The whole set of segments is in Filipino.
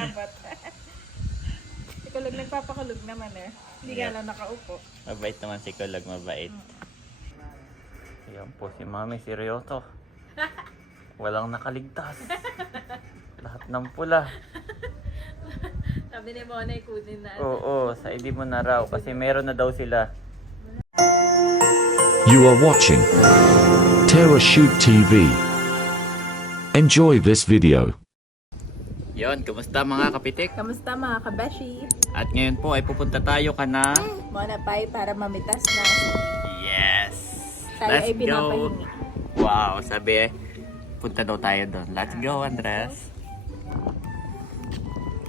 inabot. Si Kulog nagpapakulog naman eh. Hindi ka lang nakaupo. Mabait naman si Kulog, mabait. Ayan po si Mami, seryoso. Walang nakaligtas. Lahat ng pula. Sabi ni Mona kunin na. Oo, sa hindi mo na raw kasi meron na daw sila. You are watching Terra Shoot TV. Enjoy this video. Yon, kumusta mga kapitik? Kamusta mga kabeshi? At ngayon po ay pupunta tayo ka na. Mona Pai para mamitas na. Yes! Tayo Let's ay go! pinapahingi. Wow, sabi punta daw tayo doon. Let's go, Andres!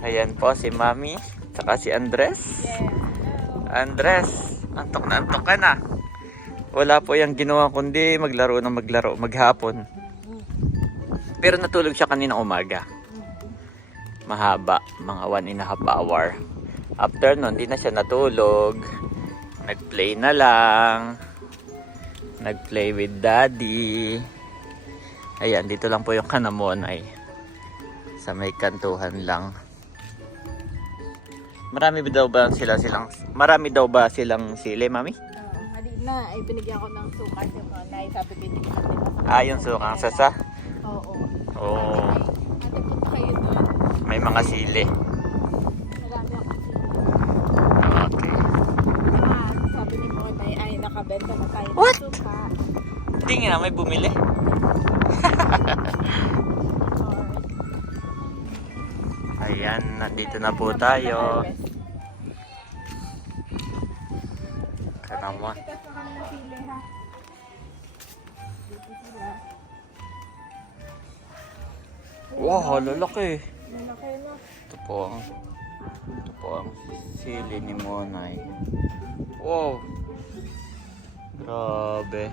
Ayan po si Mami, saka si Andres. Yeah. Andres, antok na antok ka na. Wala po yung ginawa kundi maglaro maghapon. Pero natulog siya kanina umaga. Mahaba, mga 1.5 hour. After nun, di na siya natulog. Nag-play na lang. Nag-play with daddy. Ayan, dito lang po yung Kanamonay. Sa may kantuhan lang. Marami daw ba silang sili, Mami? Mali na, ay binigyan ko ng suka si Mona. Sabi binigyan natin na Ah, yung sukang sasa? Oo. Oo. Ate, punta kayo doon. May mga sili. Marami ako sila. Okay. Sabi ni Mona ay nakabenta na tayo What? ng suka. Hindi nga, may bumili. Ayan, nandito na po tayo. Kanamon. Kita sa kanila sili ha. Dito sila. Wow, lalaki. Malaki na. Ito po ang sili ni Monay. Wow. Grabe.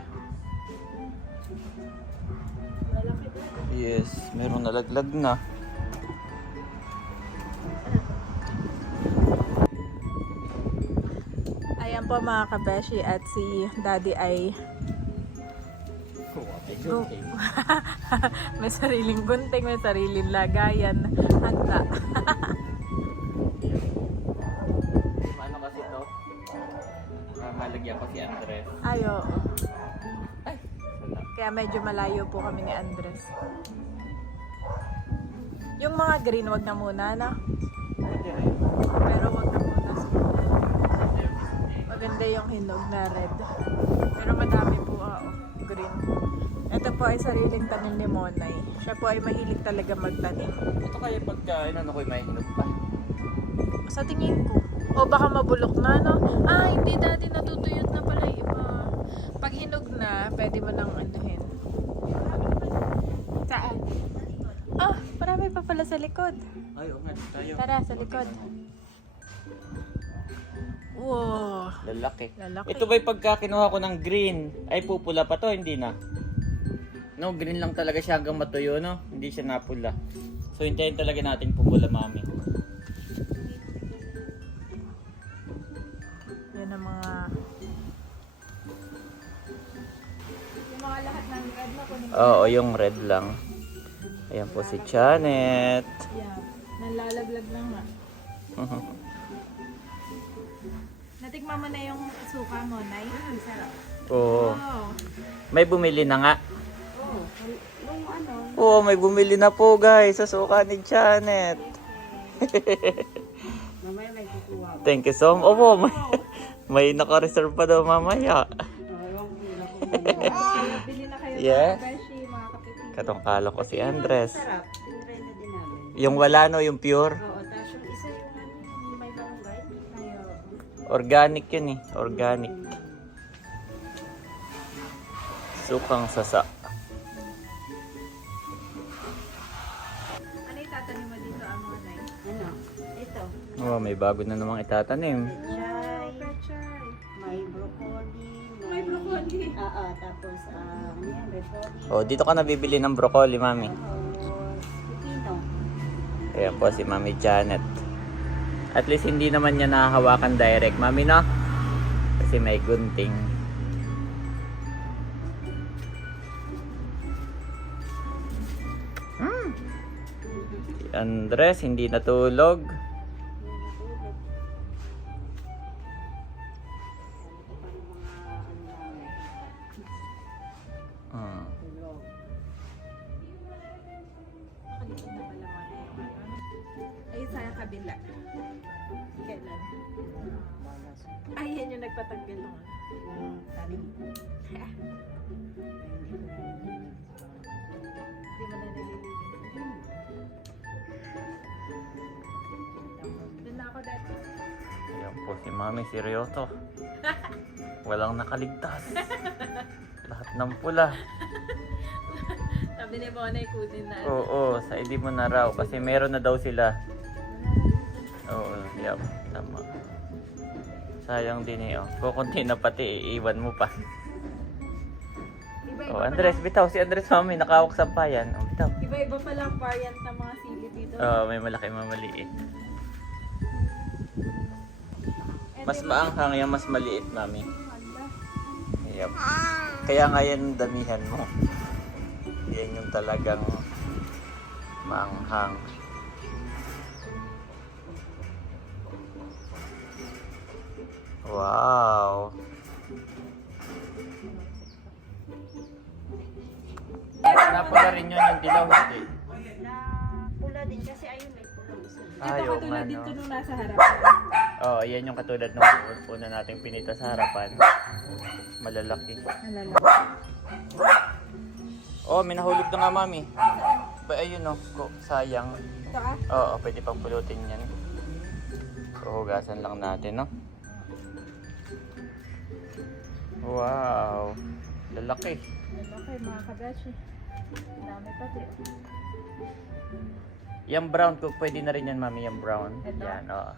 Malaki na. Yes, meron nalaglag na. Ayan po mga kabeshi at si Daddy ay may sariling gunting, may sariling lagayan. Handa. Ano kasi to? Malagyan ko si Andres. Ayo. Kaya medyo malayo po kami ni Andres. Yung mga green wag na muna na. Pero wag na muna. Maganda yung hinog na red. Pero madami po green. Ito po ay sariling tanim ni Monay. Siya po ay mahilig talaga magtanim. Ito kaya pagka ano ko may hinog pa. Sa tingin ko. O baka mabulok na, no? Ah, hindi dati natutuyot na pala yung iba. Pag hinog na, pwede mo nang anuhin. Saan? Ah, marami pa pala sa likod. Ay, oo nga, tayo. Tara, sa likod. Wow. Lalaki. Lalaki. Ito ba'y pagka kinuha ko ng green, ay pupula pa to, hindi na? No, green lang talaga siya hanggang matuyo, no? Hindi siya napula. So, hintayin talaga natin pumula, Mami. Yan ang mga... Yung mga lahat ng red na kunin. Oo, yung red lang. Ayan po si Janet. Yeah. Nalalaglag lang nga. Natikman mo na yung suka mo, Nay? Sarap. Oo. Oh. May bumili na nga. Oh. Yung ano? Oo, may bumili na po guys sa suka ni Janet. Mamaya may kukuha. Thank you so much. Opo, may naka-reserve pa daw mamaya. Bili na kayo Yes. mga beshi, mga kapitin. Katungkalo ko si Andres. Sarap. Tinry na din namin. Yung wala no, yung pure. Oo, tapos yung isa yung ano, may barangay. Tayo. Organic yun eh. Organic. Sukang sasa. Ano yung tatanim mo dito, Amo, Nay? Ano? Ito. Oh, may bago na namang itatanim. Chay. Chay. May broccoli. May broccoli. Tapos, ano yan, broccoli. Oh, dito ka nabibili ng broccoli, Mami. Tapos, pipino. Ayan po si Mami Janet. At least hindi naman niya nahahawakan direct, Mami, no? Kasi may gunting. Andres, hindi natulog. Hmm. Tulog. Nakalimutan na pala mo na yung ano. Ay, sa kabila. Kailan? Ay, yan yung nagpatanggal ng ano. Talim. Hindi mo na nalilinis. Doon na ako dati. Ayan po si Mami, seryoso. Walang nakaligtas. Lahat ng pula. Sabi ni Mona, ikutin na. Oo, sa hindi mo na raw kasi meron na daw sila. Oo, yep, tama. Sayang din eh, oh. Kukunti na pati, iiwan mo pa. Iba-iba Oh, Andres, bitaw. Si Andres, Mami, nakawak sa bayan. Oh, bitaw. Iba-iba pala ang variant ng mga sili dito. Oo, may malaki, may maliit. Mas maanghang yan, mas maliit, Mami. Yep. Kaya nga yan damihan mo. Yan yung talagang maanghang. Wow. Napala rin yun yung dilaw, hindi. Na pula din kasi ayun may pulang isa. Ito Ayaw katulad nga, dito no? nung nasa harapan. Oh, yan yung katulad ng una nating pinita sa harapan. Malalaki. Alala. Oh, may nahulog na nga, Mami. Ba, ayun, oh. Sayang. Ito ah. Oo, pwede pang pulutin yan. Hugasan lang natin, no? Wow. Lalaki. Okay, mga kabeshi. Dami pati. Yung brown, pwede na rin yan, Mami, yung brown. Ito? Yan, oo.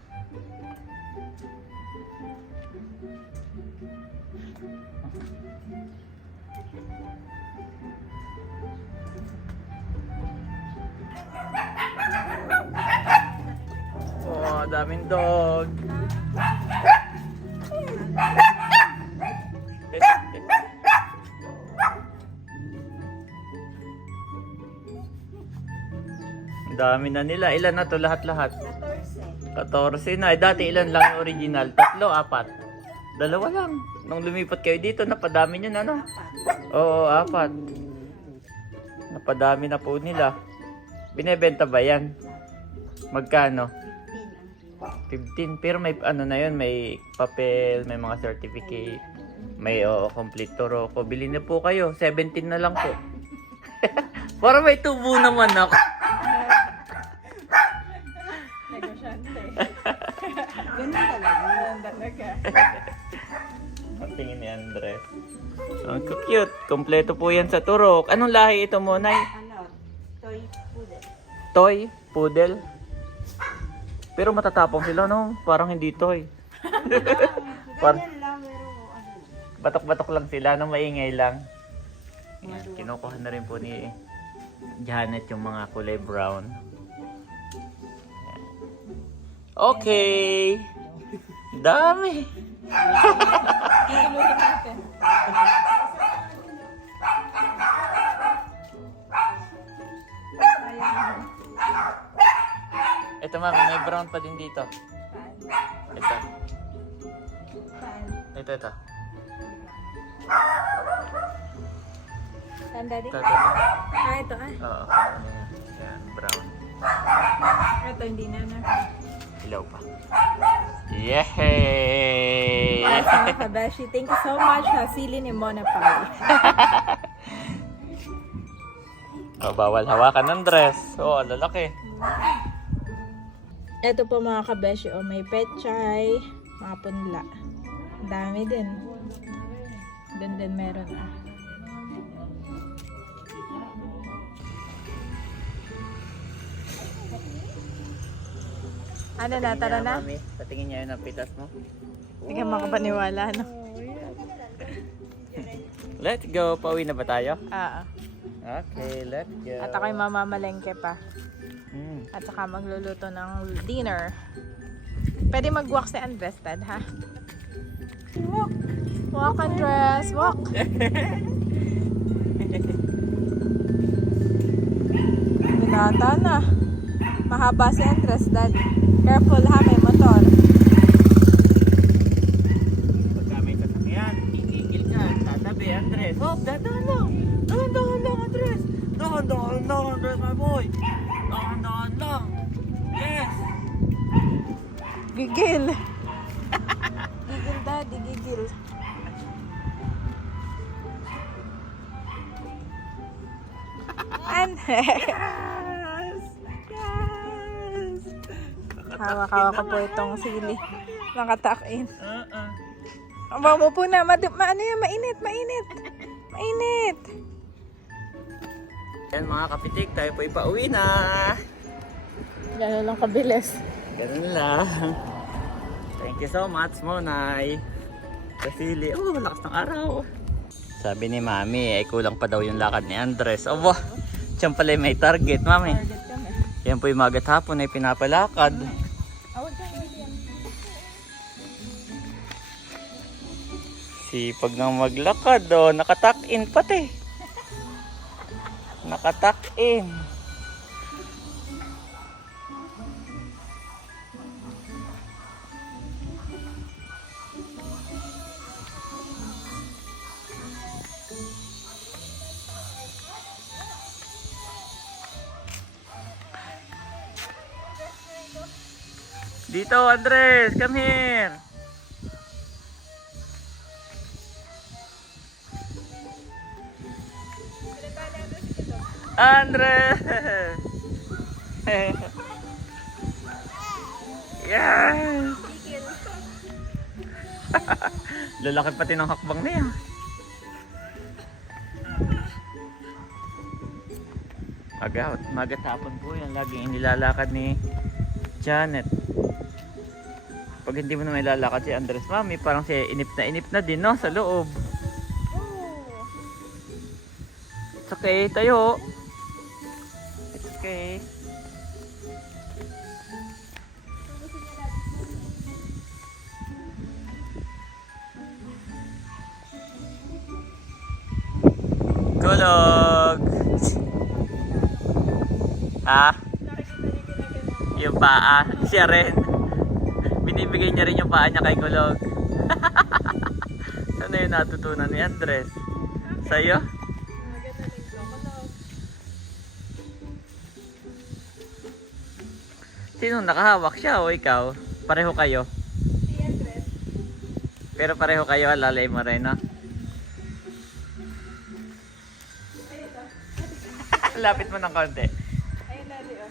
Oh, daming dog. Ang dami na nila. Ilan na to lahat-lahat? 14. 14 na. Dati ilan lang yung original? 3, 4. 2 lang. Nung lumipat kayo dito, napadami nyo na, no? Oo, 4. Napadami na po nila. Binebenta ba yan? Magkano? 15. Pero may ano na yun, may papel, may mga certificate, may complete Toroko. Bili na po kayo. 17 na lang po. Para may tubo naman ako. Negosyante. Ganun talaga. Ganun talaga. Ang tingin ni Andres. Ang cute. Kompleto po yan sa turok. Anong lahi ito mo, Nay? Ano? Toy poodle. Toy? Poodle? Pero matatapang sila, no? Parang hindi toy. Ganyan lang pero ano. Batok-batok lang sila, no? Maingay lang. Yan, kinukuha na rin po ni Janet yung mga kulay brown. Yan. Okay! Dami! Tutulutin natin. Ito, Mami, may brown pa din dito. Ito. Ito. Saan, Daddy? Ito. Ah, ito ah. Oo. Yan, brown. Ito, hindi na na. Ilaw pa. Yehey! Yes, mga kabeshi. Thank you so much sa sili ni Mona Pai. Oh, bawal hawakan ng dress. Oh, lalaki. Ito po mga kabeshi. O, may pechay. Mga punla. Ang dami din. Doon din meron ah. Ano na, tara na? Mami, patingin niya yun ang pitas mo. Hindi ka makapaniwala, no? Let's go. Pauwi na ba tayo? Ah. Okay, let's go. At ako'y mamamalengke pa. Mm. At saka magluluto ng dinner. Pwede mag-walk si Andres, Tad, ha? Walk. Walk, Andres. Walk. Binata na. Mahaba si Andres, Daddy. Careful ha, may motor. Pagka may sasakyan, gigil ka, tatabi, Andres. Oh, dahan lang. Dahan lang, Andres. Dahan lang, Andres, my boy. Dahan lang. Yes. Gigil. Gigil, Daddy, gigil. Andres! Yes! Hawak-hawak ko po itong sili. Makatakin. Aba mo po na, ano yan, mainit, mainit. Mainit. Yan mga kapitik, tayo po ipauwi na. Gano'n lang kabilis. Ganun lang. Thank you so much, Monay. Kasili. Oh, lakas ng araw. Sabi ni Mami, ay kulang pa daw yung lakad ni Andres. Oh, siyan pala may target, Mami. Target kami. Yan po yung magat hapon ay pinapalakad. Awag ka, yan. Sipag nang maglakad, oh. Nakatuck-in pati. Nakatuck-in. Dito, Andres, come here. Andres! Yes! Lalaki pati ng hakbang niya. Magat hapon po yan. Laging inilalakad ni Janet. Pag hindi mo na may lalakad si Andres, Mami, parang siya inip na din, no? Sa loob. It's okay, tayo. It's okay. Kulog! Ha? Yung paa, siya rin. Binibigay niya rin yung paa niya kay Kulog. Saan na yung natutunan ni Andres? Sa'yo? Sino nakahawak, siya o ikaw? Pareho kayo? Si Andres. Pero pareho kayo, lalay mo rin, no? Lapit mo ng konti. Ayun, Daddy, oh.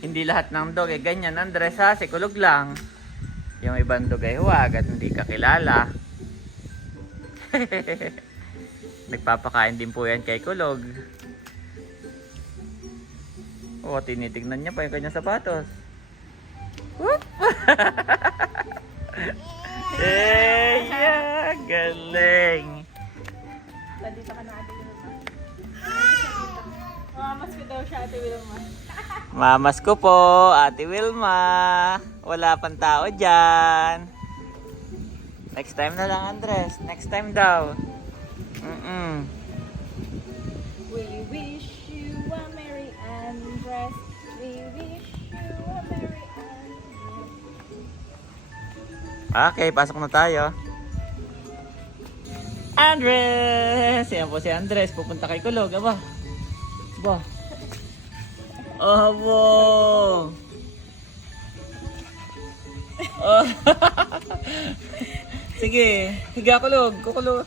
Hindi lahat ng dog eh ganyan, Andres, ha? Si Kulog lang. Yung ibang dog ay huwag at hindi ka kilala. Nagpapakain din po yan kay Kulog. Oh, tinitignan niya pa yung kanyang sapatos. Whoop! Eh, yeah, galing. Dito ka na, Ate Wilma. Mamas ko daw siya, Ate Wilma. Mamas ko po, Ate Wilma. Wala pang tao dyan. Next time na lang, Andres. Next time daw. We wish you a Merry Andres. We wish you a Merry Andres. Okay, pasok na tayo. Andres! Yan po si Andres. Pupunta kay Kulog. Aba. Aba. Abo. Oh. Sige. Higa, Kulog. Kukulog.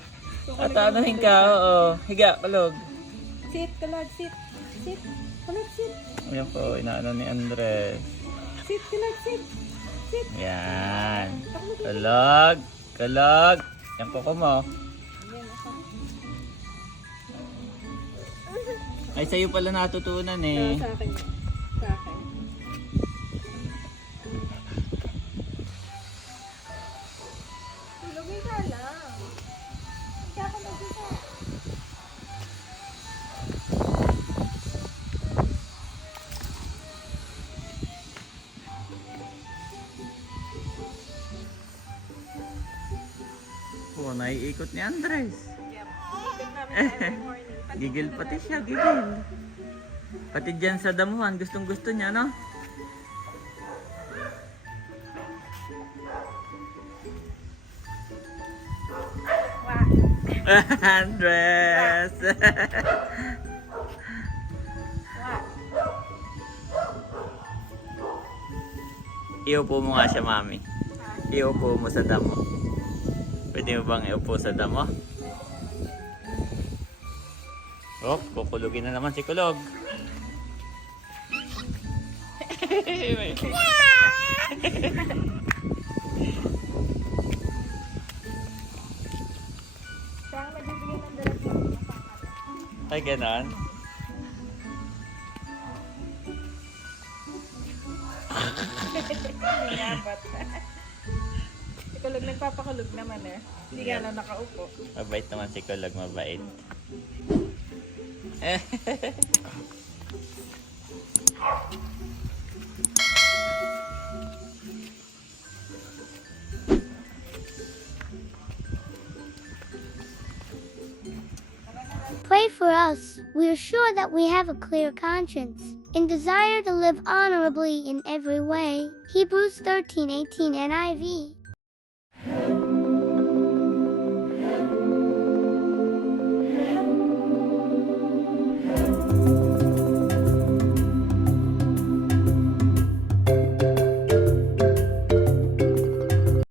At anuhin ka. Oo. Higa, Kulog. Sit, Kulog, sit. Sit. Kulog, sit. Ayan po. Inaano ni Andres. Sit, Kulog, sit. Sit. Yan. Kulog. Kulog. Yan po ko mo. Ay, sa'yo pala natutunan eh. Sa akin. Sa akin. Tulogin ka lang. Hindi ako nagisa. Oh, naiikot ni Andres. Yep. Ikot na. namin every morning. Gigil pati siya, gigil. Pati dyan sa damuhan, gustong gusto niya, no? Andres! Iupo mo nga siya, mami. Iupo mo sa damo. Pwede mo bang iupo sa damo? Oh, kukulugin na naman si Kulog. Siya ang nagbibigay ng direksyon. Ay, ganon. Kulog, nagpapakulog naman eh. Hindi nga lang nakaupo. Mabait naman si Kulog, mabait. Pray for us. We are sure that we have a clear conscience and desire to live honorably in every way. Hebrews 13:18 NIV.